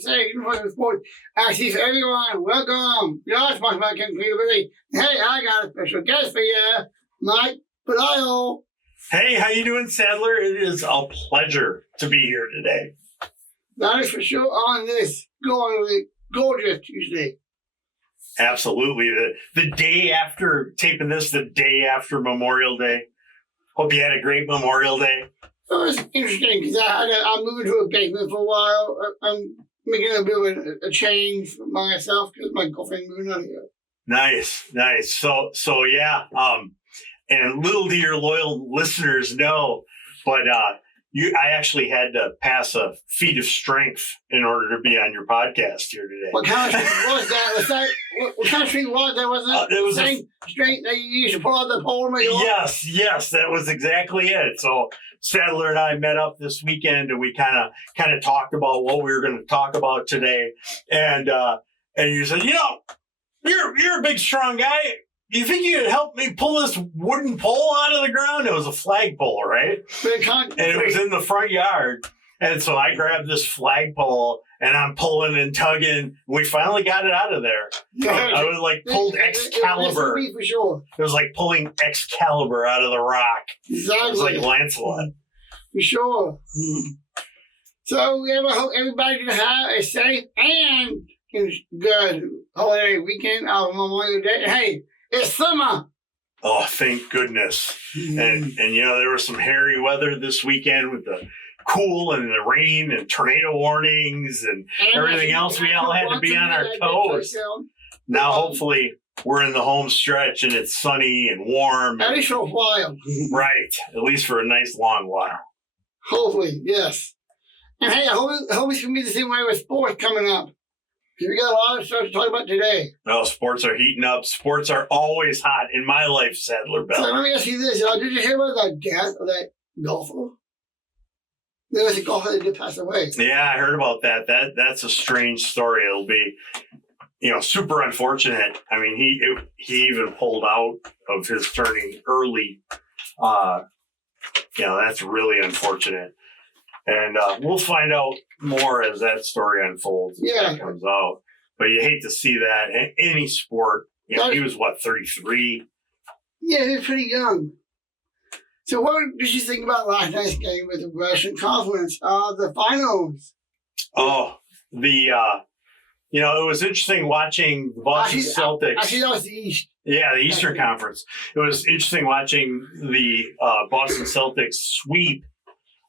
say, Sadler the Sports. Actually, for everyone, welcome. You're sponsored by Ken Cleveland. Hey, I got a special guest for you, Mike Pedale. Hey, how you doing, Sadler? It is a pleasure to be here today. That is for sure on this gorgeous Tuesday. Absolutely. The day after taping this, the day after Memorial Day. Hope you had a great Memorial Day. It was interesting because I'm moving to a basement for a while. I'm making a bit of a change for myself because my girlfriend moving out here. Nice. So yeah. And little do your loyal listeners know, but I actually had to pass a feat of strength in order to be on your podcast here today. What kind of strength was that? What kind of strength was that? Was it the same strength that you used to pull out the pole? Yes, that was exactly it. So Sadler and I met up this weekend, and we kind of talked about what we were going to talk about today. And you said, you're a big, strong guy. Do you think you could help me pull this wooden pole out of the ground? It was a flagpole, right? And it was in the front yard. And so I grabbed this flagpole and I'm pulling and tugging. We finally got it out of there. I was like pulled Excalibur. For sure. It was like pulling Excalibur out of the rock. Exactly. It was like Lancelot. For sure. So we hope everybody can have a safe and good holiday weekend on Memorial Day. Hey, it's summer. Oh, thank goodness. And there was some hairy weather this weekend with the cool and the rain and tornado warnings and everything else. We all had to be on our toes. Now, hopefully, we're in the home stretch and it's sunny and warm. At least for a while. Right. At least for a nice long while. Hopefully, yes. And hey, I hope it's going to be the same way with sports coming up. We got a lot of stuff to talk about today. Well, sports are heating up. Sports are always hot in my life, Sadler Bell. So let me ask you this. Did you hear about that death of that golfer? There was a golfer that did pass away. Yeah, I heard about that. That's a strange story. It'll be, super unfortunate. I mean, he even pulled out of his turning early. That's really unfortunate. And we'll find out more as that story unfolds. Yeah. It comes out. But you hate to see that in any sport. He was, 33? Yeah, he was pretty young. So what did you think about last night's game with the Western Conference, the finals? Oh, it was interesting watching the Boston Celtics. Actually, that was the East. Yeah, the Eastern Conference. It was interesting watching the Boston Celtics sweep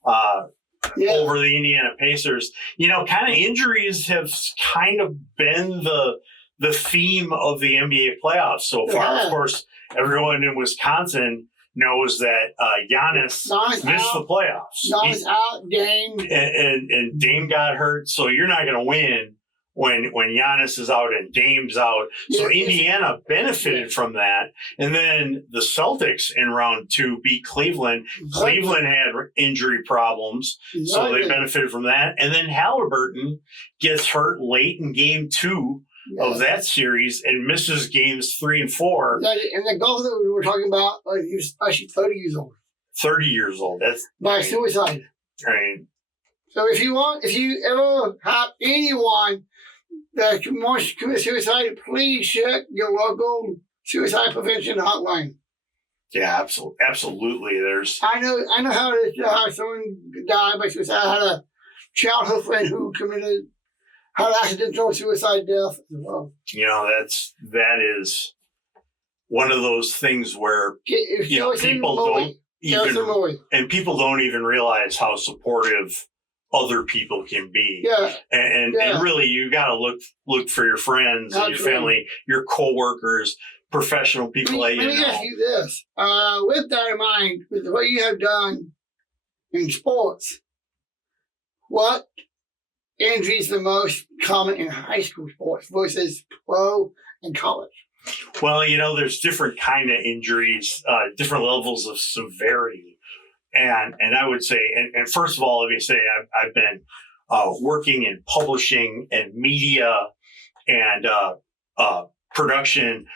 over the Indiana Pacers. Kind of injuries have kind of been the theme of the NBA playoffs so far. Yeah. Of course, everyone in Wisconsin knows that Giannis missed the playoffs. Giannis out, Dame. And Dame got hurt, so you're not going to win when Giannis is out and Dame's out. So Indiana benefited from that. And then the Celtics in round 2 beat Cleveland. Exactly. Cleveland had injury problems, so they benefited from that. And then Halliburton gets hurt late in game 2 of that series and misses games 3 and 4. And the golfer that we were talking about, he was actually 30 years old. 30 years old. That's by suicide. Right. So if you ever have anyone that wants to commit suicide, please check your local suicide prevention hotline. Yeah, absolutely. I know how it is to have someone die by suicide. I had a childhood friend who had accidental suicide death as well. That is one of those things where people don't even realize how supportive other people can be. Yeah. And really, you got to look for your friends and your family, your coworkers, professional people that you know. Let me ask you this. With that in mind, with what you have done in sports, what injury is the most common in high school sports versus pro and college? Well, there's different kind of injuries, different levels of severity. And I would say, and first of all, let me say, I've been working in publishing and media and production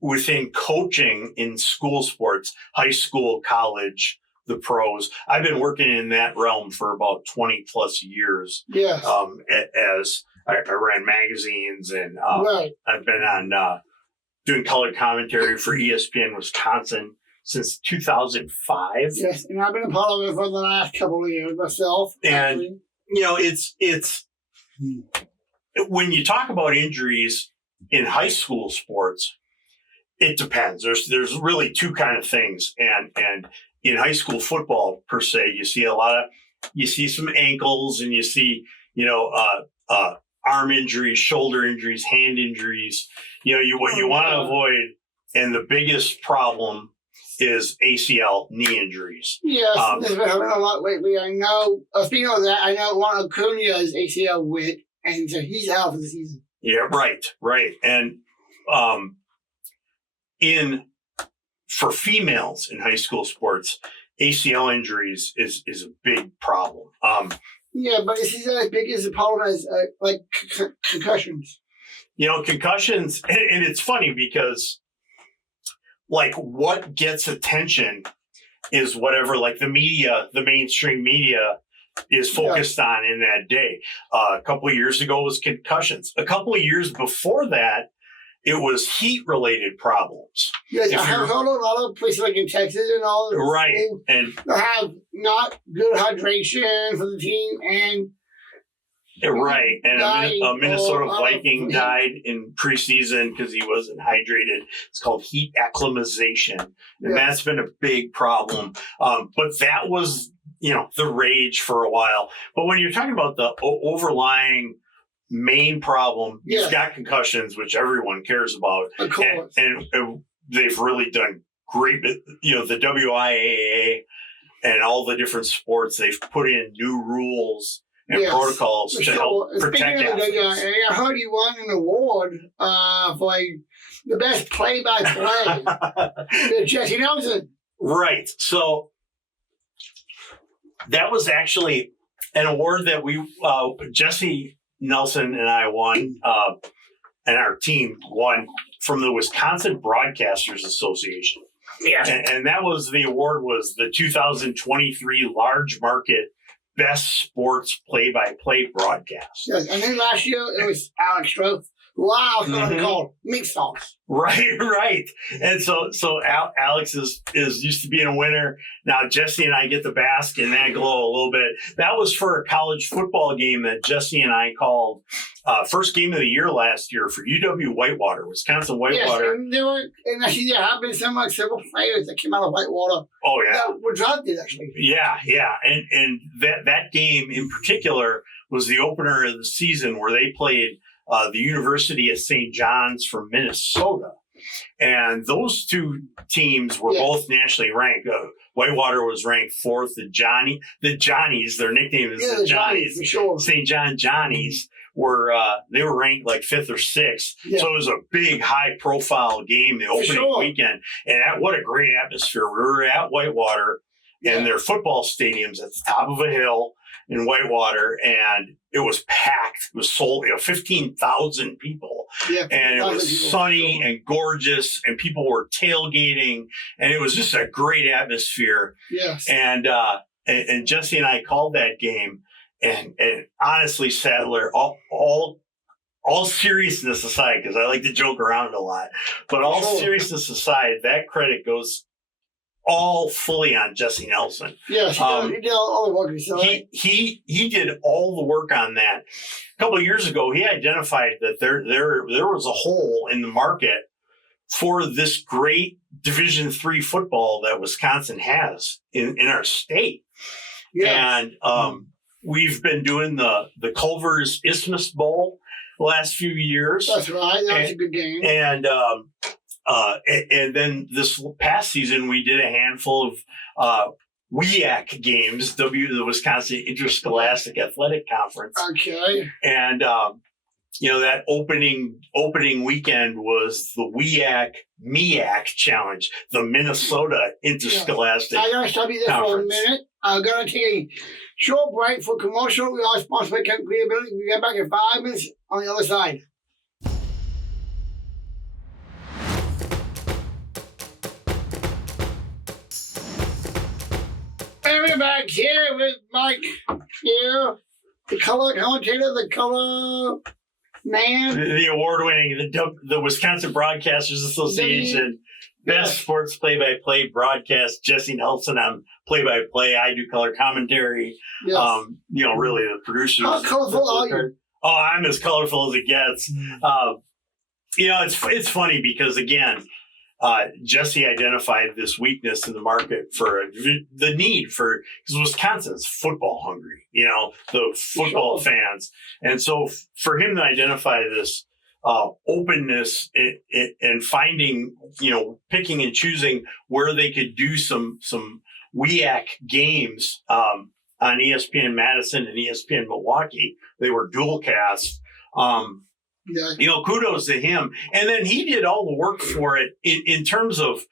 within coaching in school sports, high school, college, the pros. I've been working in that realm for about 20 plus years. Yes. As I ran magazines, and Right. I've been on doing color commentary for ESPN Wisconsin since 2005. Yes, and I've been a part of it for the last couple of years myself. And actually. it's when you talk about injuries in high school sports, it depends. There's really two kind of things, and in high school football per se, you see some ankles, and you see arm injuries, shoulder injuries, hand injuries. What you want to avoid, and the biggest problem is ACL knee injuries. Yes, there's been happening a lot lately. I know. Speaking of that, I know Juan Acuna's ACL went, and so he's out for the season. Yeah, right. And for females in high school sports, ACL injuries is a big problem. Yeah, but it's not as big as the problem as like concussions. Concussions, and it's funny because like what gets attention is whatever like the mainstream media is focused on in that day. A couple of years ago was concussions. A couple of years before that, it was heat-related problems. Yes, I have heard a lot of places like in Texas and all. Right, and they have not good hydration for the team, and right, and a Minnesota Viking died in preseason because he wasn't hydrated. It's called heat acclimatization, and that's been a big problem. But that was the rage for a while. But when you're talking about the overlying main problem, you've got concussions, which everyone cares about. Of course. And they've really done great. The WIAA and all the different sports, they've put in new rules and protocols to help protect athletes. I heard he won an award for the best play-by-play. Jesse Nelson. Right. So that was actually an award that Jesse Nelson and I won, and our team won from the Wisconsin Broadcasters Association. Yeah. And that was the award was the 2023 Large Market Best Sports Play-by-Play Broadcast. Yes, and then last year it was Alex Stroh. Wow, it's called mixed sauce. Right. And so Alex is used to being a winner. Now Jesse and I get to bask in that glow a little bit. That was for a college football game that Jesse and I called first game of the year last year for UW Whitewater, Wisconsin Whitewater. Yes, and actually there have been several players that came out of Whitewater. Oh yeah, that were drafted actually. Yeah, and that game in particular was the opener of the season where they played the University of St. John's from Minnesota. And those two teams were both nationally ranked. Whitewater was ranked fourth. The Johnnies, their nickname is the Johnnies. For sure. St. John Johnnies were ranked like fifth or sixth. Yeah. So it was a big, high-profile game the opening weekend. And what a great atmosphere. We were at Whitewater, and their football stadium's at the top of a hill in Whitewater, and it was packed. It was sold, 15,000 people. Yeah, and it was sunny and gorgeous, and people were tailgating, and it was just a great atmosphere. Yes. And Jesse and I called that game, and honestly, Sadler, all seriousness aside, because I like to joke around a lot, but all seriousness aside, that credit goes all fully on Jesse Nelson. Yes, he did all the work himself. He did all the work on that. A couple of years ago, he identified that there was a hole in the market for this great Division III football that Wisconsin has in our state. Yes. And we've been doing the Culver's Isthmus Bowl the last few years. That's right. That was a good game. And then this past season, we did a handful of WIAC games, the Wisconsin Interscholastic Athletic Conference. Okay. And that opening weekend was the WIAC MEAC Challenge, the Minnesota Interscholastic. I'm going to stop you there for a minute. I'm going to take a short break for commercial. We are sponsored by Kent Creativity. We get back in 5 minutes on the other side. back here with Mike here, the color commentator, the color man. The award-winning, the Wisconsin Broadcasters Association Best Sports Play-by-Play Broadcast. Jesse Nelson on play-by-play. I do color commentary. Yes. Really the producers. How colorful are you? Oh, I'm as colorful as it gets. It's funny because, again, Jesse identified this weakness in the market for the need for, because Wisconsin's football hungry, the football fans. And so for him to identify this openness and finding, picking and choosing where they could do some WEAC games on ESPN Madison and ESPN Milwaukee. They were dual cast. Kudos to him. And then he did all the work for it in terms of,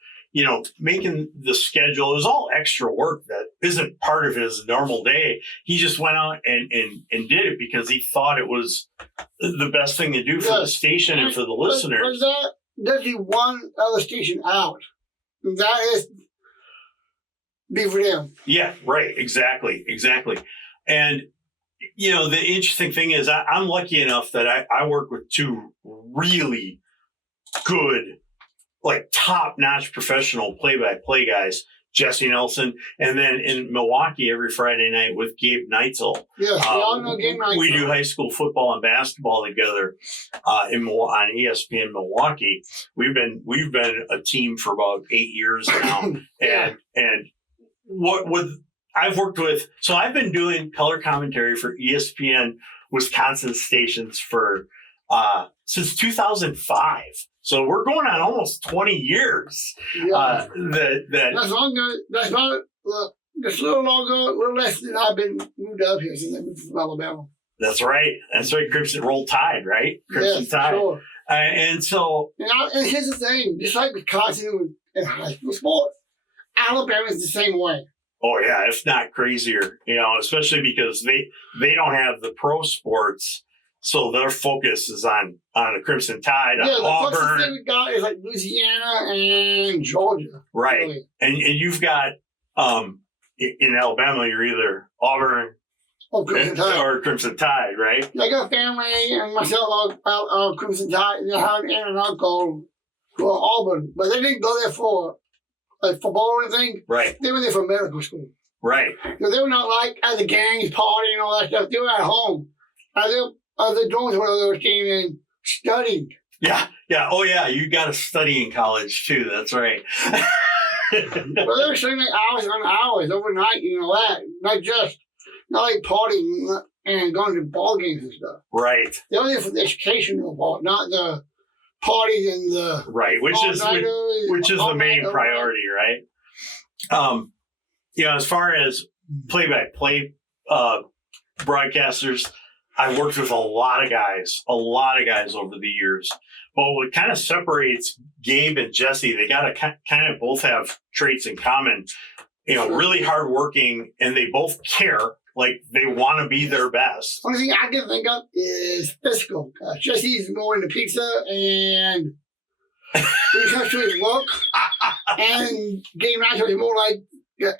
making the schedule. It was all extra work that isn't part of his normal day. He just went out and did it because he thought it was the best thing to do for the station and for the listeners. Does he want other station out? That is be for him. Yeah, right. Exactly. And the interesting thing is I'm lucky enough that I work with two really good, like top-notch professional play-by-play guys, Jesse Nelson, and then in Milwaukee every Friday night with Gabe Neitzel. Yes, we all know Gabe Neitzel. We do high school football and basketball together on ESPN Milwaukee. We've been a team for about 8 years now, and what I've worked with, so I've been doing color commentary for ESPN Wisconsin stations for since 2005. So we're going on almost 20 years. Yeah. That's longer. That's not. Just a little longer, a little less than I've been moved up here since I moved from Alabama. That's right. Crimson Roll Tide, right? Crimson Tide. Sure. And so. And here's the thing: just like Wisconsin in high school sports, Alabama's the same way. Oh yeah, if not crazier, especially because they don't have the pro sports, so their focus is on the Crimson Tide, on Auburn. The closest thing we got is like Louisiana and Georgia. Right, really. and you've got in Alabama, you're either Auburn or Crimson Tide, right? I got family and myself are Crimson Tide, and I have an aunt and uncle who are Auburn, but they didn't go there for football or anything. Right. They were there for medical school. Right. So they were not like at the gangs party and all that stuff. They were at home. At the dorms where they were staying in, studying. Yeah. Oh yeah, you got to study in college too. That's right. But they were studying like hours on hours overnight. That not like partying and going to ball games and stuff. Right. They were there for the educational part, not the parties and the which is the main priority, right? As far as play-by-play broadcasters, I've worked with a lot of guys over the years. But what kind of separates Gabe and Jesse, they got to kind of both have traits in common. Really hardworking, and they both care. Like, they want to be their best. Only thing I can think of is physical. Jesse's more into pizza, and when it comes to his look, and Gabe Neitzel is more like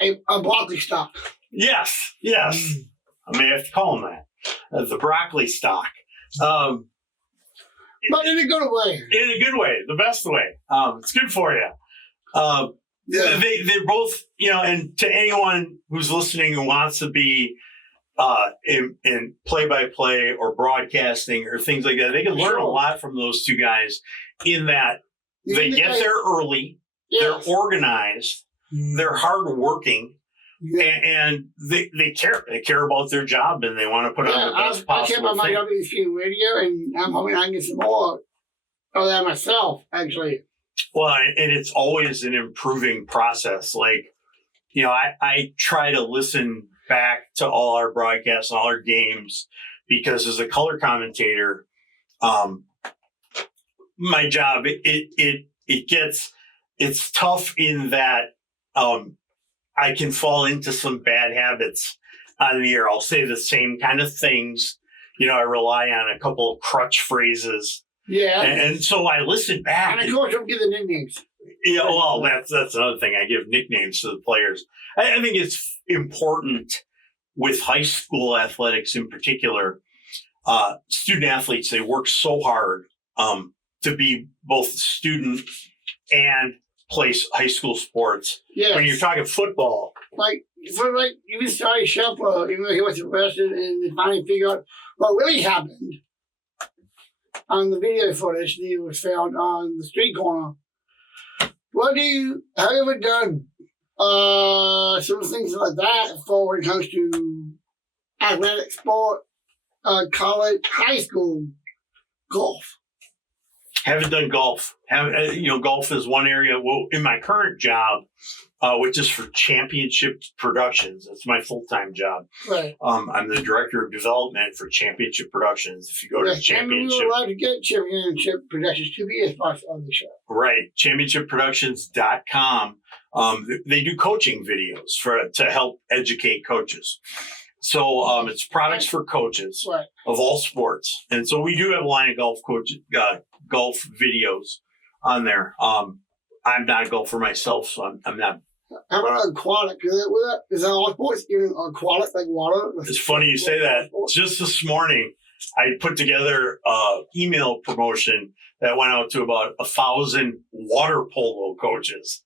a broccoli stock. Yes. I may have to call him that. The broccoli stock. But in a good way. In a good way. The best way. It's good for you. They're both, and to anyone who's listening who wants to be in play-by-play or broadcasting or things like that, they can learn a lot from those two guys in that they get there early, they're organized, they're hardworking, and they care. They care about their job, and they want to put on the best possible I care about my WC radio, and I'm hoping I can get some more of that myself, actually. Well, and it's always an improving process. Like, I try to listen back to all our broadcasts and all our games because as a color commentator, my job, it's tough in that I can fall into some bad habits on the air. I'll say the same kind of things. I rely on a couple of crutch phrases. Yeah. And so I listen back. And of course, don't give the nicknames. Yeah, well, that's another thing. I give nicknames to the players. I think it's important with high school athletics in particular. Student athletes, they work so hard to be both a student and play high school sports. Yes. When you're talking football, like even Scotty Scheffler, even though he was arrested, and they finally figured out what really happened on the video footage that was found on the street corner. Have you ever done some things like that for when it comes to athletic sport, college, high school, golf? Haven't done golf. Golf is one area. Well, in my current job, which is for Championship Productions, that's my full-time job. Right. I'm the director of development for Championship Productions. If you go to Championship, and we were allowed to get Championship Productions to be a sponsor of the show. Right, championshipproductions.com. They do coaching videos to help educate coaches. So it's products for coaches of all sports, and so we do have a line of golf videos on there. I'm not a golfer myself, so I'm not. How about aquatic? Is that all sports? Even aquatic, like water? It's funny you say that. Just this morning, I put together an email promotion that went out to about 1,000 water polo coaches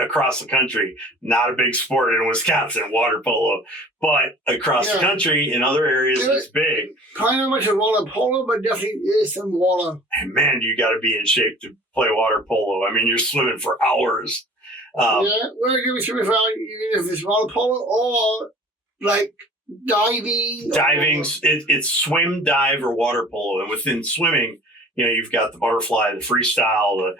across the country. Not a big sport in Wisconsin, water polo, but across the country in other areas, it's big. Probably not much of water polo, but definitely is some water. And man, you got to be in shape to play water polo. I mean, you're swimming for hours. We're going to be swimming for hours, even if it's water polo or like diving. It's swim, dive, or water polo. And within swimming, you've got the butterfly, the freestyle,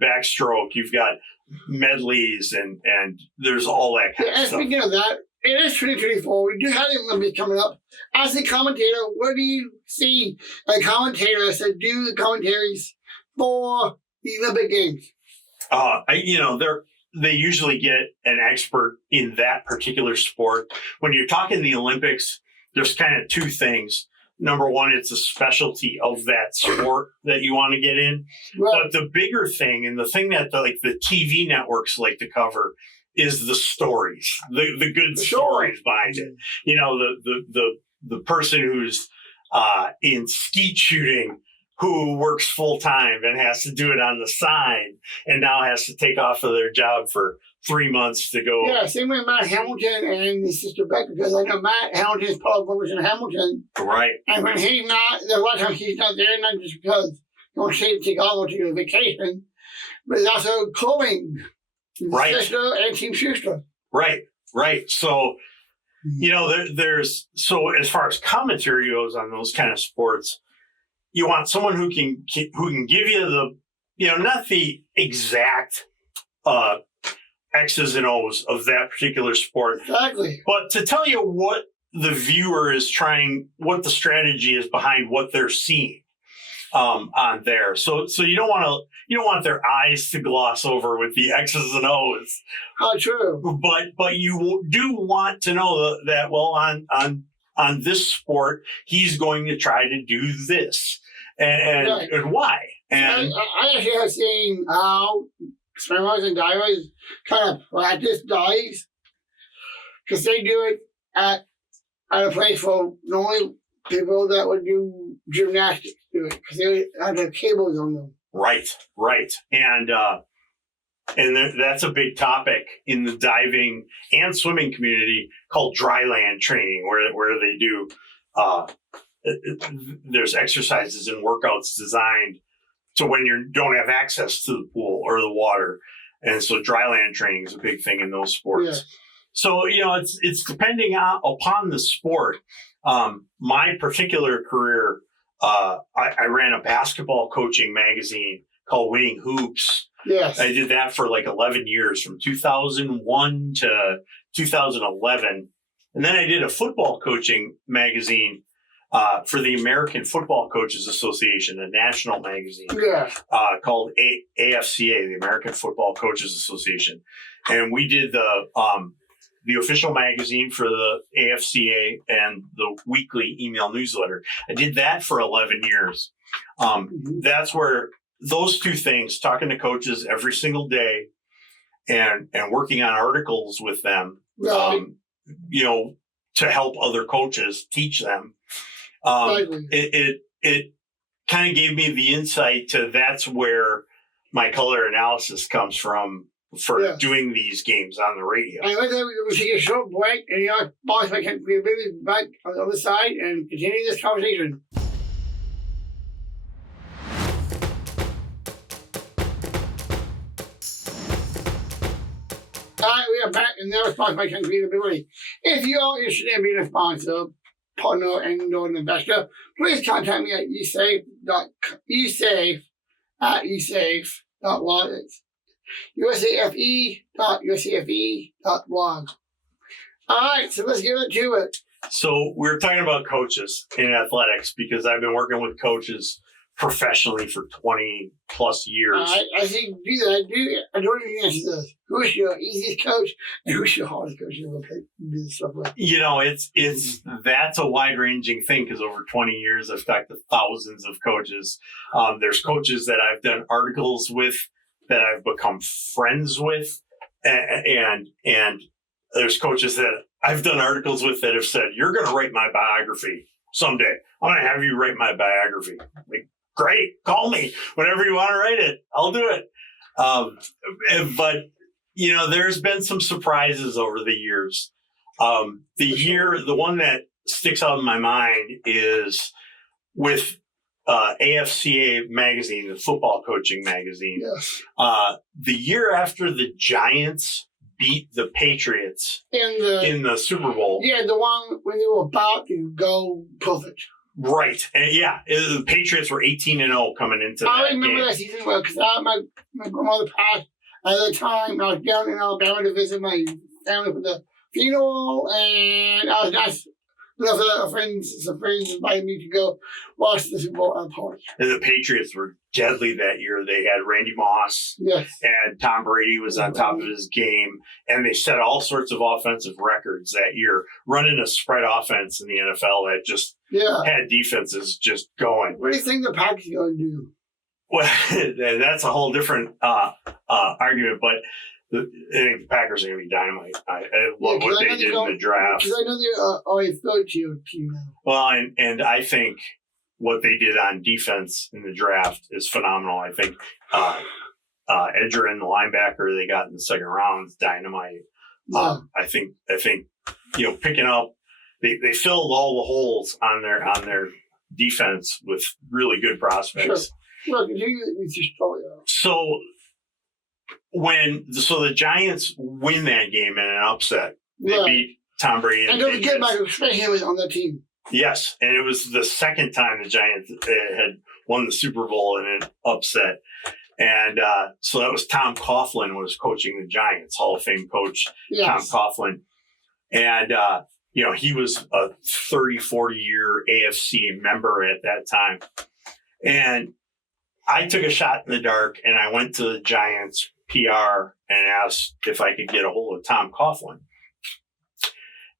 backstroke. You've got medleys, and there's all that kind of stuff. Speaking of that, it is 2024. We do have the Olympics coming up. As a commentator, what do you see a commentator to do the commentaries for the Olympic Games? They usually get an expert in that particular sport. When you're talking the Olympics, there's kind of two things. Number one, it's a specialty of that sport that you want to get in. Right. But the bigger thing, and the thing that the TV networks like to cover, is the stories, the good stories behind it. The person who's in skeet shooting, who works full time and has to do it on the side, and now has to take off of their job for 3 months to go. Yeah, same with Matt Hamilton and his sister Becca, because I know Matt Hamilton is part of Wilson Hamilton. Right. And when he's not, a lot of times he's not there, not just because he wants to take off to go on vacation, but it's also clothing. Right. Sister and Team Schuster. Right. So, so as far as commentary goes on those kind of sports, you want someone who can give you not the exact X's and O's of that particular sport. Exactly. But to tell you what the viewer is what the strategy is behind what they're seeing on there. So you don't want their eyes to gloss over with the X's and O's. How true. But you do want to know that on this sport, he's going to try to do this and why. And I actually have seen how swimmers and divers kind of practice dives, because they do it at a place for normally people that would do gymnastics do it, because they have the cables on them. Right. And that's a big topic in the diving and swimming community called dry land training, where they do there's exercises and workouts designed to when you don't have access to the pool or the water. And so dry land training is a big thing in those sports. Yeah. So, it's depending upon the sport. My particular career, I ran a basketball coaching magazine called Winning Hoops. Yes. I did that for like 11 years, from 2001 to 2011. And then I did a football coaching magazine for the American Football Coaches Association, a national magazine called AFCA, the American Football Coaches Association. And we did the official magazine for the AFCA and the weekly email newsletter. I did that for 11 years. That's where those two things, talking to coaches every single day and working on articles with them, Right. To help other coaches teach them, Exactly. it kind of gave me the insight to that's where my color analysis comes from for doing these games on the radio. And let's we'll take a short break, and boss, I can be back on the other side and continue this conversation. All right, we are back, and now it's sponsored by Creativity. If you are interested in being a sponsor, partner, and or an investor, please contact me at usafe.usafe.blog. It's usafe.usafe.blog. All right, so let's get into it. So we're talking about coaches in athletics because I've been working with coaches professionally for 20 plus years. I think do that. I don't even answer this. Who's your easiest coach and who's your hardest coach you ever played? Do stuff like it's that's a wide ranging thing because over 20 years I've talked to thousands of coaches. There's coaches that I've done articles with that I've become friends with, and there's coaches that I've done articles with that have said, "You're going to write my biography someday. I'm going to have you write my biography." Like, great, call me whenever you want to write it. I'll do it. But there's been some surprises over the years. The one that sticks out in my mind is with AFCA magazine, the football coaching magazine. Yes. The year after the Giants beat the Patriots in the Super Bowl. Yeah, the one when they were about to go perfect. Right. And the Patriots were 18-0 coming into that game. I remember that season well because my grandmother passed at the time. I was down in Alabama to visit my family for the funeral, and I was nice. Some friends invited me to go watch the Super Bowl party. And the Patriots were deadly that year. They had Randy Moss. Yes. And Tom Brady was on top of his game. And they set all sorts of offensive records that year, running a spread offense in the NFL that just had defenses just going. What do you think the Packers are going to do? Well, that's a whole different argument, but I think the Packers are going to be dynamite. What they did in the draft. Because I know they're always third-tier team now. Well, and I think what they did on defense in the draft is phenomenal. I think Edgerrin, the linebacker they got in the second round, is dynamite. Yeah. I think picking up, they filled all the holes on their defense with really good prospects. Sure. Look, it's your story. So the Giants win that game in an upset. They beat Tom Brady. And don't forget Michael Strahan was on that team. Yes, and it was the second time the Giants had won the Super Bowl in an upset. And so that was Tom Coughlin was coaching the Giants, Hall of Fame coach Tom Coughlin. And, he was a 30, 40-year AFC member at that time. And I took a shot in the dark, and I went to the Giants PR and asked if I could get a hold of Tom Coughlin.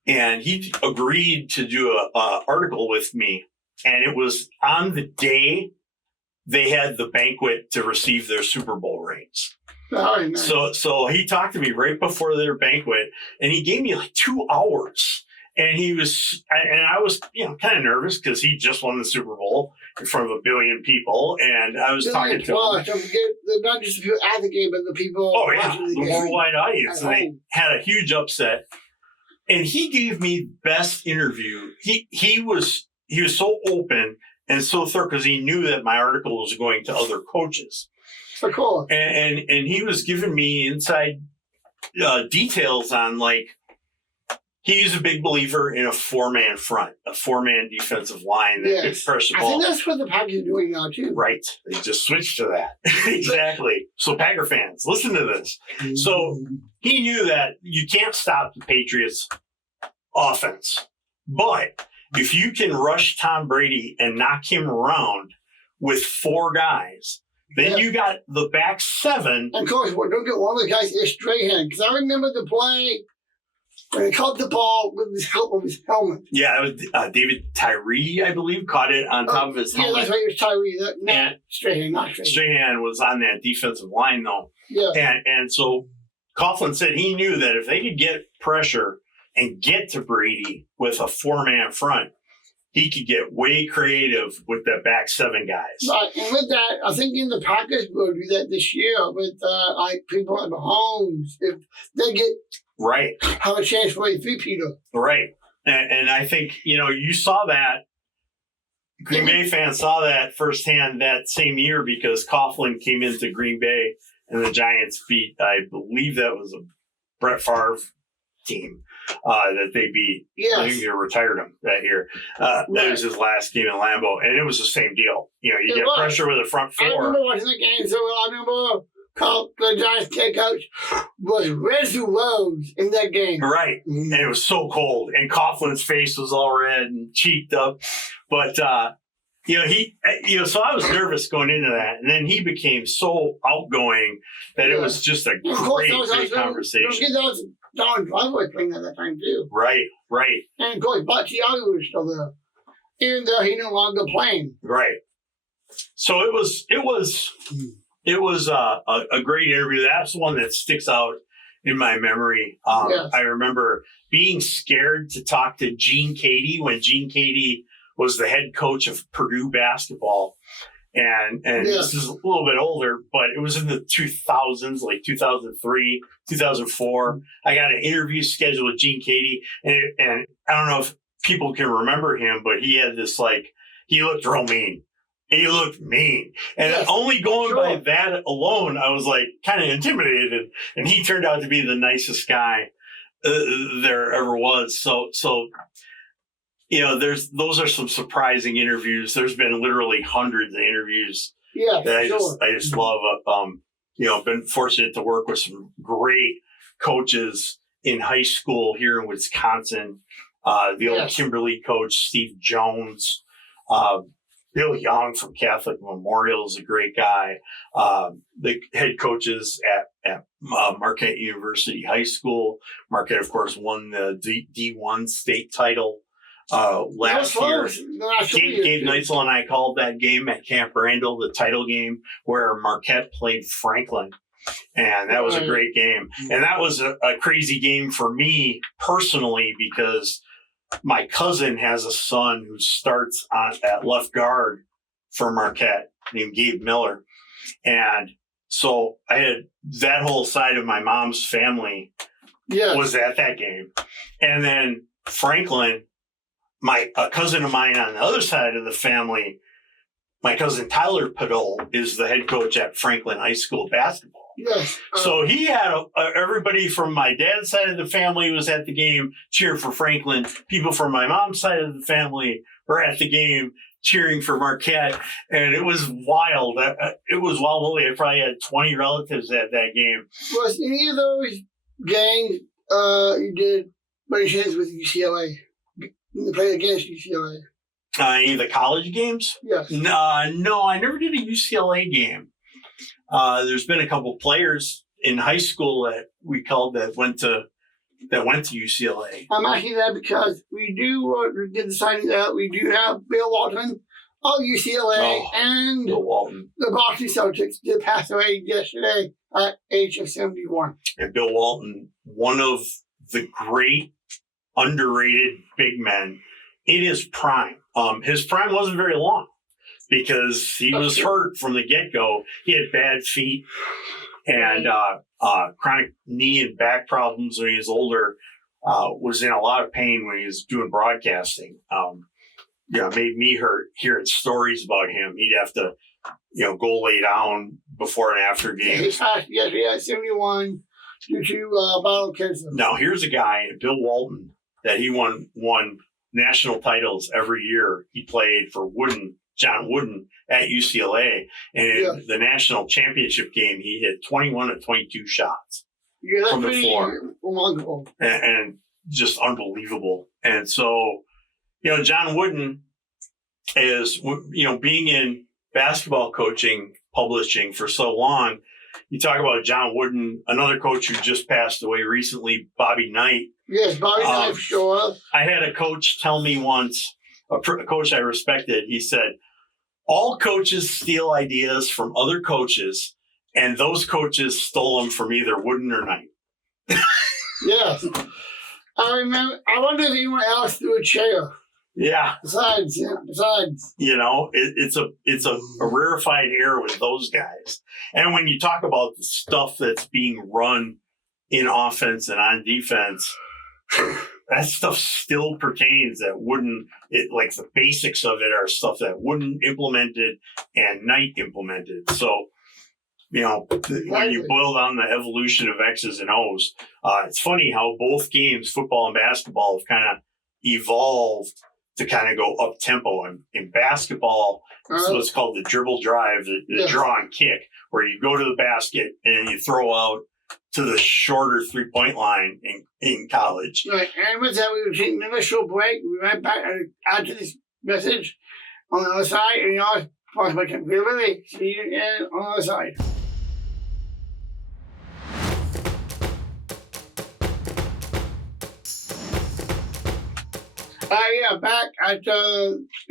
And he agreed to do a article with me. And it was on the day they had the banquet to receive their Super Bowl rings. Oh, nice. So he talked to me right before their banquet, and he gave me like 2 hours. And I was, kind of nervous because he just won the Super Bowl in front of 1 billion people. And I was talking to him. Don't forget, not just the people at the game, but the people watching the game. The worldwide audience. And they had a huge upset. And he gave me the best interview. He was so open and so thorough because he knew that my article was going to other coaches. So cool. And he was giving me inside details on he's a big believer in a 4-man front, a 4-man defensive line that could press the ball. I think that's what the Packers are doing now, too. Right. They just switched to that. Exactly. So, Packer fans, listen to this. So, he knew that you can't stop the Patriots' offense. But if you can rush Tom Brady and knock him around with 4 guys, then you got the back 7. And, of course, don't get one of the guys is Strahan. Because I remember the play when he caught the ball with his helmet. Yeah, it was David Tyree, I believe, caught it on top of his helmet. Yeah, that's right. It was Tyree. Not Strahan. Strahan was on that defensive line, though. Yeah. And so Coughlin said he knew that if they could get pressure and get to Brady with a 4-man front, he could get way creative with the back 7 guys. Right, and with that, I think in the Packers will do that this year with like people like Mahomes. If they get have a chance for a three-peater. Right. And I think, you saw that. Green Bay fans saw that firsthand that same year because Coughlin came into Green Bay and the Giants beat, I believe that was a Brett Favre team that they beat. Yes. I think they retired him that year. That was his last game in Lambeau, and it was the same deal. You get pressure with the front 4. I remember watching the game, so I remember the Giants head coach was Reggie Rose in that game. Right. Mm-hmm. And it was so cold, and Coughlin's face was all red and cheeked up. But, so I was nervous going into that. And then he became so outgoing that it was just a great conversation. Don Driver was playing at that time, too. Right. And, of course, Baciaga was still there, even though he no longer playing. Right. So it was a great interview. That's one that sticks out in my memory. I remember being scared to talk to Gene Cady when Gene Cady was the head coach of Purdue basketball. And this is a little bit older, but it was in the 2000s, like 2003, 2004. I got an interview scheduled with Gene Cady, and I don't know if people can remember him, but he had this, he looked real mean. He looked mean. And only going by that alone, I was kind of intimidated. And he turned out to be the nicest guy there ever was. So those are some surprising interviews. There's been literally hundreds of interviews that I just love. Been fortunate to work with some great coaches in high school here in Wisconsin. The old Kimberly coach, Steve Jones, Bill Young from Catholic Memorial is a great guy. The head coaches at Marquette University High School. Marquette, of course, won the D1 state title last year. Gabe Neitzel and I called that game at Camp Randall, the title game where Marquette played Franklin. And that was a great game. And that was a crazy game for me personally because my cousin has a son who starts at left guard for Marquette named Gabe Miller. And so I had that whole side of my mom's family was at that game. And then Franklin, a cousin of mine on the other side of the family, my cousin Tyler Padol is the head coach at Franklin High School basketball. Yes. So he had everybody from my dad's side of the family was at the game cheering for Franklin. People from my mom's side of the family were at the game cheering for Marquette. And it was wild. It was wild. I probably had 20 relatives at that game. Was any of those games you did by any chance with UCLA? You played against UCLA? Any of the college games? Yes. No, I never did a UCLA game. There's been a couple players in high school that we called that went to UCLA. I'm asking that because we did the signing out. We do have Bill Walton of UCLA and Bill Walton. The Boston Celtics did pass away yesterday at age of 71. And Bill Walton, one of the great underrated big men in his prime. His prime wasn't very long because he was hurt from the get-go. He had bad feet and chronic knee and back problems when he was older. Was in a lot of pain when he was doing broadcasting. Made me hurt hearing stories about him. He'd have to, go lay down before and after games. He had 71 due to bottle cancer. Now here's a guy, Bill Walton, that he won national titles every year. He played for John Wooden at UCLA. And in the national championship game, he hit 21 of 22 shots from the floor. Remarkable. And just unbelievable. And so, John Wooden is, being in basketball coaching, publishing for so long, you talk about John Wooden, another coach who just passed away recently, Bobby Knight. Yes, Bobby Knight, sure. I had a coach tell me once, a coach I respected, he said, all coaches steal ideas from other coaches, and those coaches stole them from either Wooden or Knight. Yes. I wonder if anyone else threw a chair. Yeah. Besides. You know, it's a rarefied air with those guys. And when you talk about the stuff that's being run in offense and on defense, that stuff still pertains that Wooden, like the basics of it are stuff that Wooden implemented and Knight implemented. So, you know, when you boil down the evolution of X's and O's, it's funny how both games, football and basketball, have kind of evolved to kind of go up tempo. And in basketball, so it's called the dribble drive, the draw and kick, where you go to the basket and you throw out to the shorter 3-point line in college. Right. And with that, we were taking another short break. We went back after this message on the other side, and y'all pause my computer. See you again on the other side. We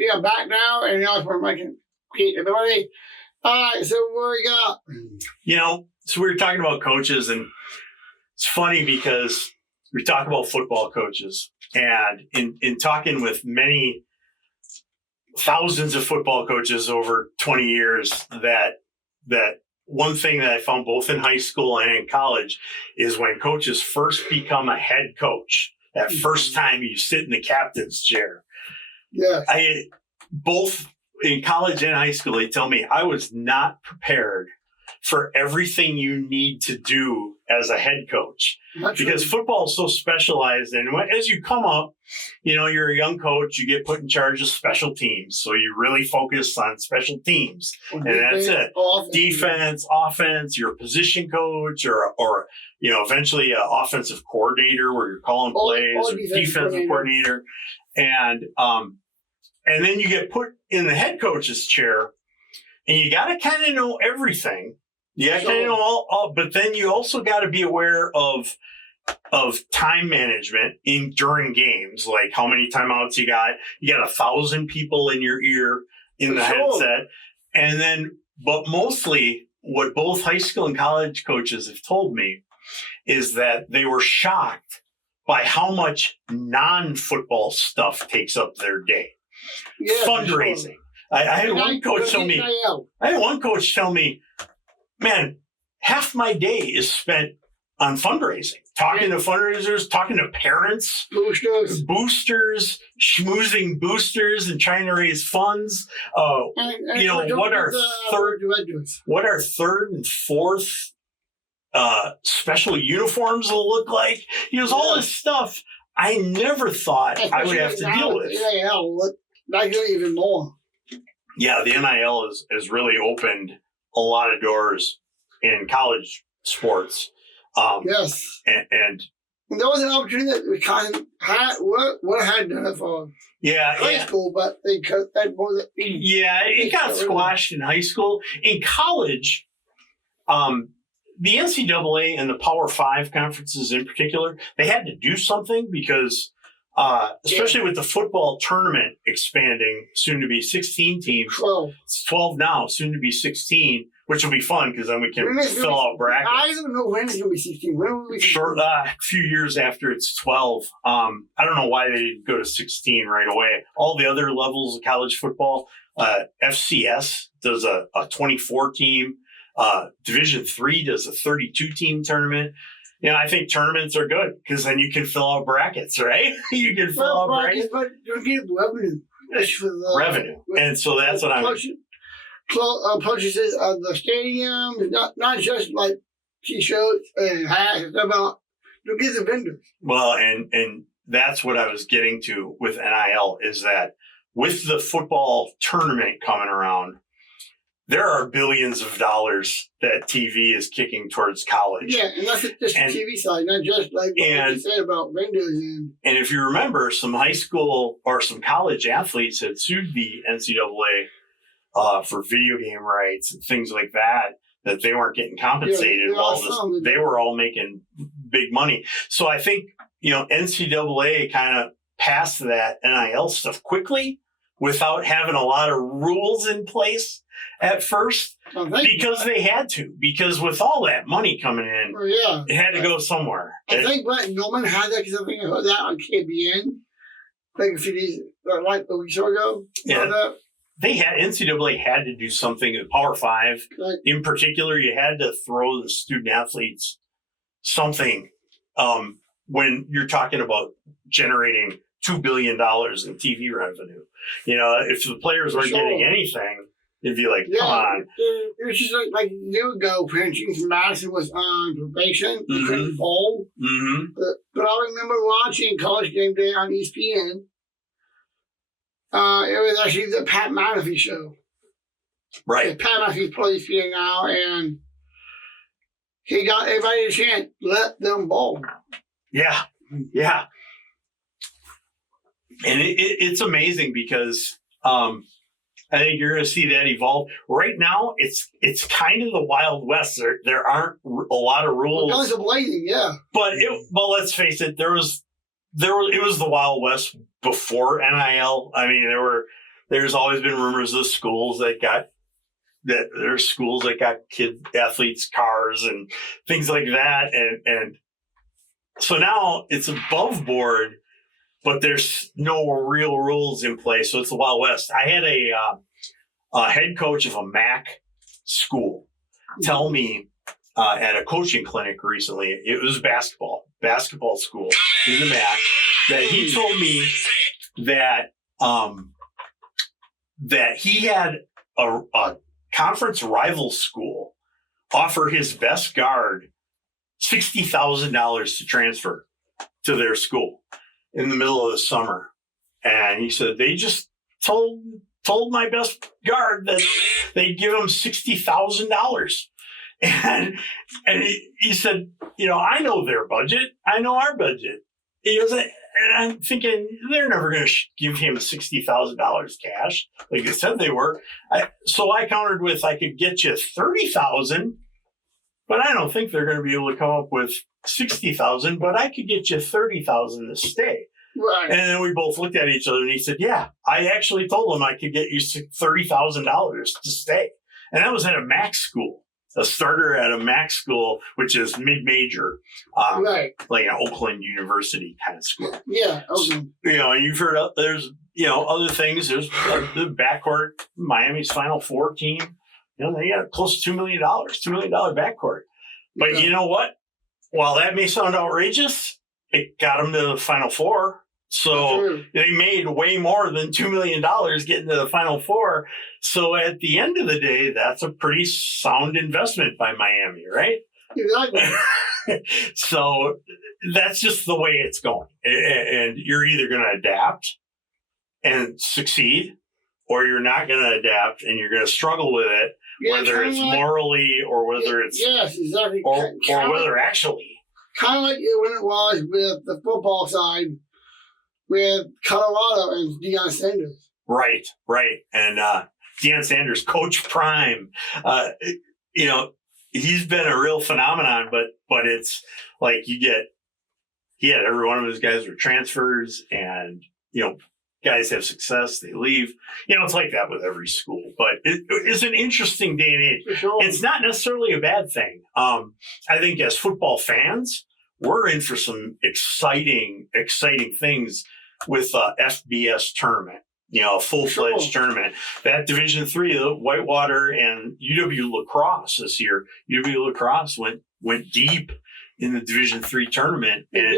are back now, and y'all for making capability. All right, so what we got? You know, so we were talking about coaches, and it's funny because we talk about football coaches, and in talking with many thousands of football coaches over 20 years, that one thing that I found both in high school and in college is when coaches first become a head coach, that first time you sit in the captain's chair. Yeah. Both in college and high school, they tell me I was not prepared for everything you need to do as a head coach. Because football is so specialized. And as you come up, you know, you're a young coach, you get put in charge of special teams. So you really focus on special teams. And that's it. Defense, offense, you're a position coach or you know, eventually an offensive coordinator where you're calling plays, or defensive coordinator. And then you get put in the head coach's chair, and you got to kind of know everything. Yeah, kind of know all, but then you also got to be aware of time management during games, like how many timeouts you got. You got 1,000 people in your ear in the headset, and then, but mostly what both high school and college coaches have told me is that they were shocked by how much non-football stuff takes up their day. Yeah, fundraising. I had one coach tell me, man, half my day is spent on fundraising, talking to fundraisers, talking to parents, boosters, schmoozing boosters, and trying to raise funds. You know, what our third and fourth special uniforms will look like. You know, all this stuff I never thought I would have to deal with. Not even more. Yeah, the NIL has really opened a lot of doors in college sports. Yes. And there was an opportunity that we kind of had done it for high school, but they cut that more. Yeah, it got squashed in high school. In college, the NCAA and the Power 5 conferences in particular, they had to do something because especially with the football tournament expanding, soon to be 16 teams. 12. It's 12 now, soon to be 16, which will be fun because then we can fill out brackets. I don't know when it's going to be 16. When will we short, a few years after it's 12. I don't know why they didn't go to 16 right away. All the other levels of college football, FCS does a 24 team. Division III does a 32 team tournament. You know, I think tournaments are good because then you can fill out brackets, right? You can fill out brackets. But you get revenue. Revenue. And so that's what I'm... Purchases of the stadium, not just like T-shirts and hats and stuff. You get the vendors. Well, and that's what I was getting to with NIL is that with the football tournament coming around, there are billions of dollars that TV is kicking towards college. Yeah, and that's just the TV side, not just like what you said about vendors. And if you remember, some high school or some college athletes had sued the NCAA for video game rights and things like that that they weren't getting compensated. They were all making big money. So I think, NCAA kind of passed that NIL stuff quickly without having a lot of rules in place at first, because they had to. Because with all that money coming in, it had to go somewhere. I think Brett Norman had that, because I think I heard that on KBN like a few days, like a week or ago. Yeah. NCAA had to do something in Power 5. In particular, you had to throw the student athletes something when you're talking about generating $2 billion in TV revenue. If the players weren't getting anything, it'd be like, come on. It was just like a year ago, James Madison was on probation. He couldn't bowl. But I remember watching College Game Day on ESPN. It was actually the Pat McAfee show. Right. Pat McAfee plays ESPN now, and he got everybody a chance. Let them bowl. Yeah. Yeah. And it's amazing because I think you're going to see that evolve. Right now, it's kind of the Wild West. There aren't a lot of rules. Guns are blazing, yeah. But let's face it, it was the Wild West before NIL. I mean, there's always been rumors of schools that got kid athletes cars and things like that, and so now it's above board. But there's no real rules in place, so it's the Wild West. I had a head coach of a MAC school tell me at a coaching clinic recently, it was basketball school in the MAC, that he told me that that he had a conference rival school offer his best guard $60,000 to transfer to their school in the middle of the summer. And he said they just told my best guard that they'd give him $60,000. And he said, I know their budget. I know our budget. He goes, and I'm thinking, they're never going to give him $60,000 cash like they said they were. So I countered with, I could get you $30,000, but I don't think they're going to be able to come up with $60,000, but I could get you $30,000 to stay. Right. And then we both looked at each other, and he said, yeah, I actually told him I could get you $30,000 to stay. And that was at a MAC school, a starter at a MAC school, which is mid-major, right, like an Oakland University kind of school. Yeah. Oakland. And you've heard there's, other things. There's the backcourt, Miami's Final Four team. They got close to $2 million backcourt. But you know what? While that may sound outrageous, it got them to the Final Four. So they made way more than $2 million getting to the Final Four. So at the end of the day, that's a pretty sound investment by Miami, right? Exactly. So that's just the way it's going. And you're either going to adapt and succeed, or you're not going to adapt and you're going to struggle with it, whether it's morally or whether it's... Yes, exactly. Or whether actually... Kind of like when it was with the football side with Colorado and Deion Sanders. Right. And Deion Sanders, Coach Prime, he's been a real phenomenon, but it's like he had every one of his guys were transfers, and, guys have success, they leave. It's like that with every school, but it's an interesting day and age. For sure. It's not necessarily a bad thing. I think as football fans, we're in for some exciting things with FBS tournament, a full-fledged tournament. That Division III, Whitewater and UW Lacrosse this year. UW Lacrosse went deep in the Division III tournament, and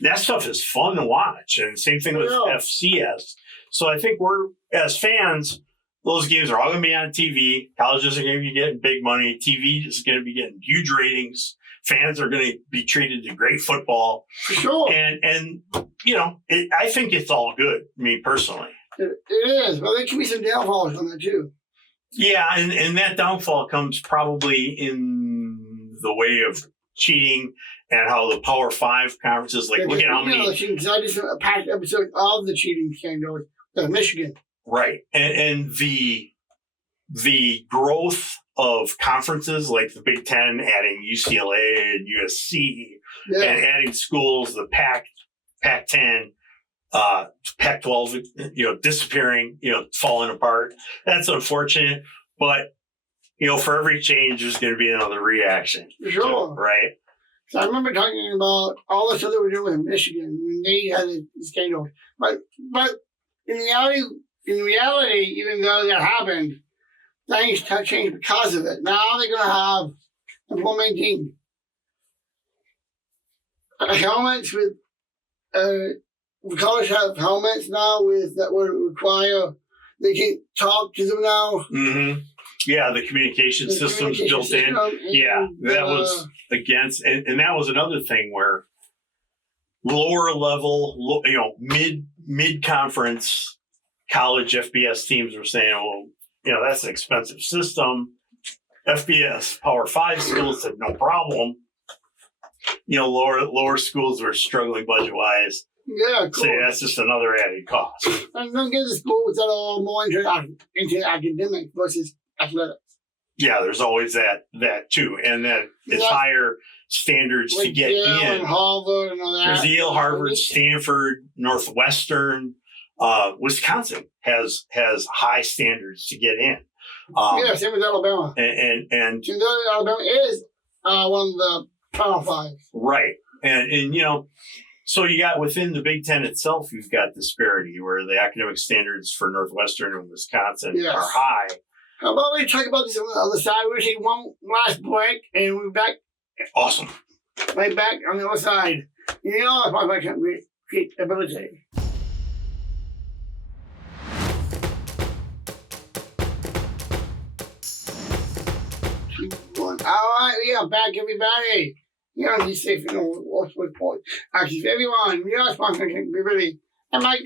that stuff is fun to watch. And same thing with FCS. So I think we're, as fans, those games are all going to be on TV. Colleges are going to be getting big money. TV is going to be getting huge ratings. Fans are going to be treated to great football. For sure. And I think it's all good, me personally. It is. But there can be some downfalls on that, too. Yeah, and that downfall comes probably in the way of cheating and how the Power 5 conferences, look at how many... I just did a packed episode of the cheating scandal in Michigan. Right. And the growth of conferences like the Big Ten, adding UCLA and USC, and adding schools, the Pac-10, Pac-12, disappearing, falling apart. That's unfortunate, but for every change, there's going to be another reaction. Sure. Right? So I remember talking about all the stuff that we're doing in Michigan when they had a scandal. But in reality, even though that happened, things have changed because of it. Now they're going to have implementing helmets with college have helmets now with that would require they can talk to them now. Mm-hmm. Yeah, the communication system's built in. Yeah, that was against, and that was another thing where lower level, mid conference college FBS teams were saying, well, that's an expensive system. FBS Power 5 schools said no problem. Lower schools were struggling budget wise. Yeah, cool. So that's just another added cost. And then get the schools that are more into academic versus athletics. Yeah, there's always that too, and then it's higher standards to get Yale in. And Harvard and all that. There's Yale, Harvard, Stanford, Northwestern, Wisconsin has high standards to get in. Same with Alabama. And Alabama is one of the Power 5. Right, and so you got within the Big Ten itself, you've got disparity where the academic standards for Northwestern and Wisconsin are high. How about we talk about this on the other side? We'll take one last break and we're back. Awesome. Right back on the other side. That's my great ability. All right, we are back, everybody. Be safe, watch with sport. Actually, everyone, sponsor can be really. And Mike,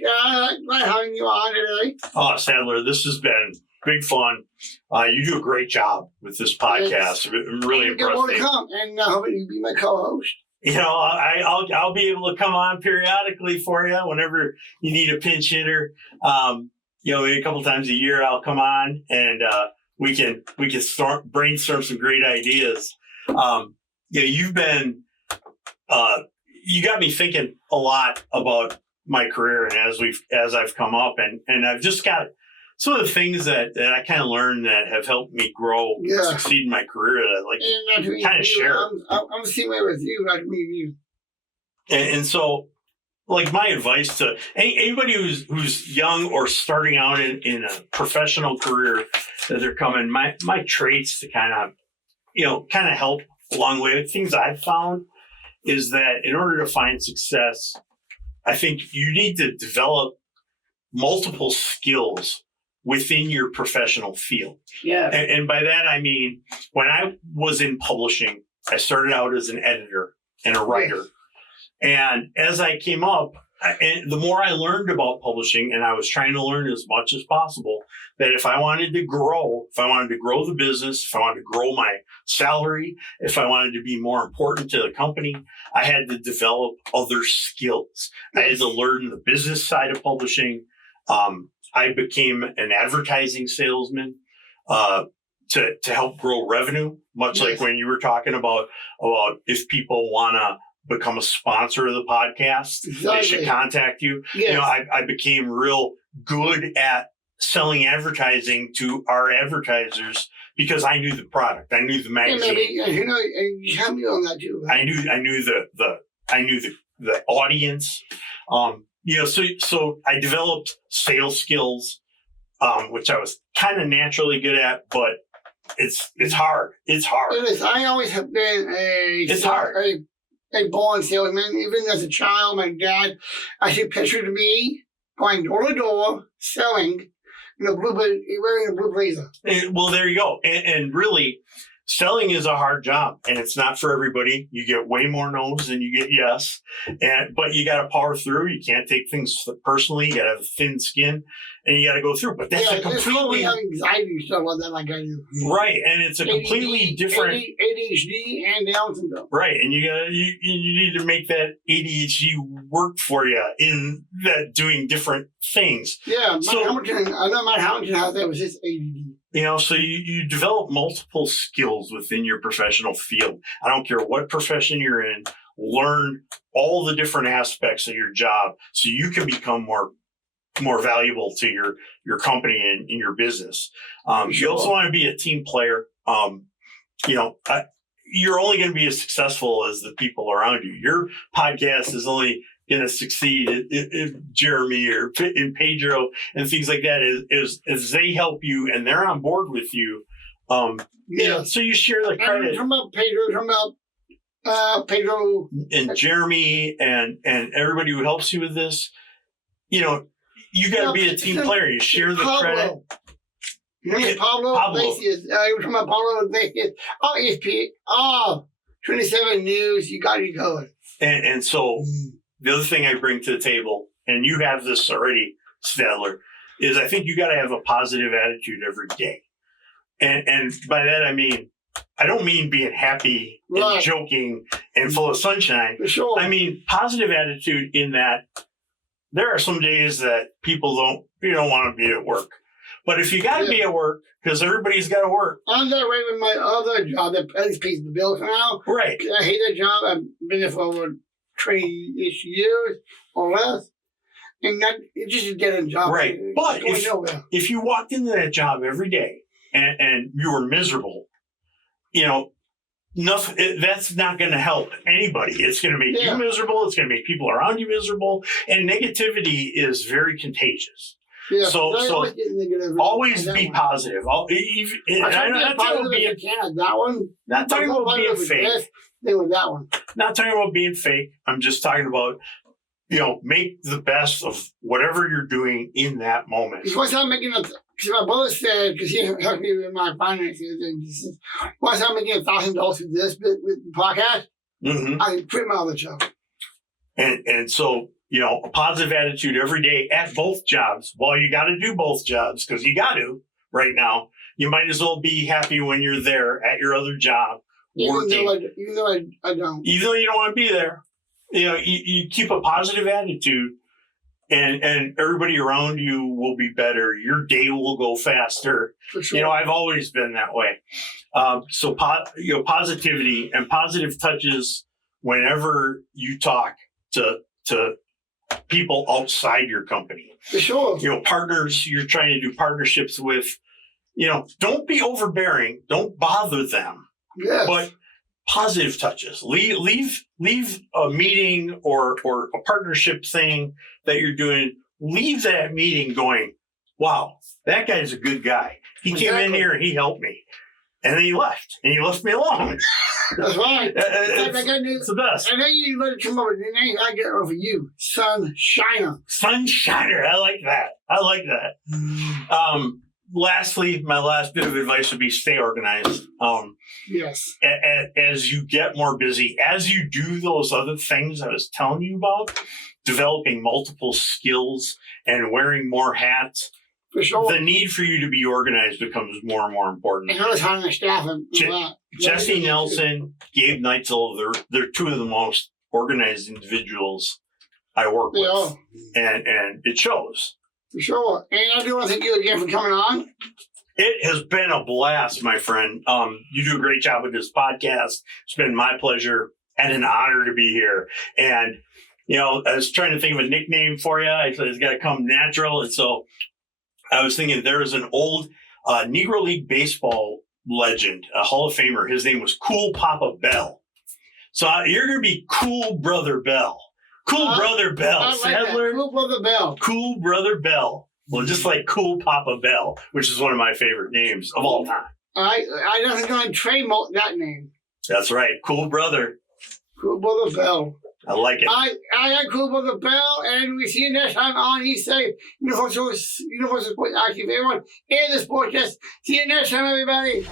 like having you on today. Oh, Sadler, this has been big fun. You do a great job with this podcast. I'm really impressed. More to come, and I hope you be my co-host. I'll be able to come on periodically for you whenever you need a pinch hitter. Maybe a couple times a year I'll come on and we can brainstorm some great ideas. You've been you got me thinking a lot about my career and as I've come up and I've just got some of the things that I kind of learned that have helped me grow and succeed in my career that I like to kind of share. I'm the same way with you. I meet you. And so, like my advice to anybody who's young or starting out in a professional career that they're coming, my traits to kind of help along the way. Things I've found is that in order to find success, I think you need to develop multiple skills within your professional field. Yeah. And by that, I mean, when I was in publishing, I started out as an editor and a writer. And as I came up, and the more I learned about publishing, and I was trying to learn as much as possible, that if I wanted to grow the business, if I wanted to grow my salary, if I wanted to be more important to the company, I had to develop other skills. I had to learn the business side of publishing. I became an advertising salesman to help grow revenue, much like when you were talking about if people want to become a sponsor of the podcast, they should contact you. Yes. I became real good at selling advertising to our advertisers because I knew the product, I knew the magazine. You helped me on that too. Right? I knew the audience. So I developed sales skills, which I was kind of naturally good at, but it's hard. It's hard. It is. I always have been a born salesman. Even as a child, my dad actually pictured me going door to door selling, wearing a blue blazer. Well, there you go. And really, selling is a hard job, and it's not for everybody. You get way more no's than you get yes, but you got to power through. You can't take things personally. You got to have a thin skin, and you got to go through. But that's a completely anxiety and stuff like that, like I do. Right, and it's a completely different ADHD and Down syndrome. Right, and you need to make that ADHD work for you in that doing different things. Yeah, I know Mike Hamilton has that with his ADD. So you develop multiple skills within your professional field. I don't care what profession you're in, learn all the different aspects of your job so you can become more valuable to your company and in your business. You also want to be a team player. You're only going to be as successful as the people around you. Your podcast is only going to succeed if Jeremy or in Pedro and things like that as they help you and they're on board with you. So you share the credit. Talking about Pedro and Jeremy and everybody who helps you with this. You got to be a team player. You share the credit. Pablo Iglesias. You were talking about Pablo Iglesias. ESPN. 27 News. You got it going. And so the other thing I bring to the table, and you have this already, Sadler, is I think you got to have a positive attitude every day. And by that, I mean, I don't mean being happy and joking and full of sunshine. For sure. I mean, positive attitude in that there are some days that people don't want to be at work. But if you got to be at work, because everybody's got to work. I'm that way with my other job that pays the bills now. Right. I hate that job. I've been there for over 20-ish years or less. And it's just a dead-end job. Right. But if you walked into that job every day and you were miserable, that's not going to help anybody. It's going to make you miserable. It's going to make people around you miserable. And negativity is very contagious. Yeah, so always be positive. Not talking about being fake. Not talking about being fake. I'm just talking about, make the best of whatever you're doing in that moment. Because my brother said, because he helped me with my finances, and he says, once I'm making $1,000 with this with the podcast, I quit my other job. And so, a positive attitude every day at both jobs. Well, you got to do both jobs because you got to right now. You might as well be happy when you're there at your other job working. Even though I don't. Even though you don't want to be there. You keep a positive attitude and everybody around you will be better. Your day will go faster. For sure. I've always been that way. So positivity and positive touches whenever you talk to people outside your company. For sure. Partners you're trying to do partnerships with, don't be overbearing. Don't bother them. Yes. But positive touches. Leave a meeting or a partnership thing that you're doing. Leave that meeting going, wow, that guy's a good guy. He came in here and he helped me. And then he left. And he left me alone. That's right. It's the best. And then you let it come over. The name I get over you. Sunshiner. Sunshiner. I like that. Lastly, my last bit of advice would be stay organized. Yes. As you get more busy, as you do those other things I was telling you about, developing multiple skills and wearing more hats, for sure, the need for you to be organized becomes more and more important. And notice how the staff Jesse Nelson, Gabe Neitzel, they're two of the most organized individuals I work with. And it shows. For sure. And I do want to thank you again for coming on. It has been a blast, my friend. You do a great job with this podcast. It's been my pleasure and an honor to be here. And, I was trying to think of a nickname for you. I said it's got to come natural. And so I was thinking there was an old Negro League baseball legend, a Hall of Famer. His name was Cool Papa Bell. So you're going to be Cool Brother Bell. Cool Brother Bell. I like Sadler. Cool Brother Bell. Cool Brother Bell. Well, just like Cool Papa Bell, which is one of my favorite names of all time. I don't going to trademark that name. That's right. Cool Brother. Cool Brother Bell. I like it. I am Cool Brother Bell, and we see you next time on USAFE, Universal Sports Archive. Everyone, and the Sportcast. See you next time, everybody.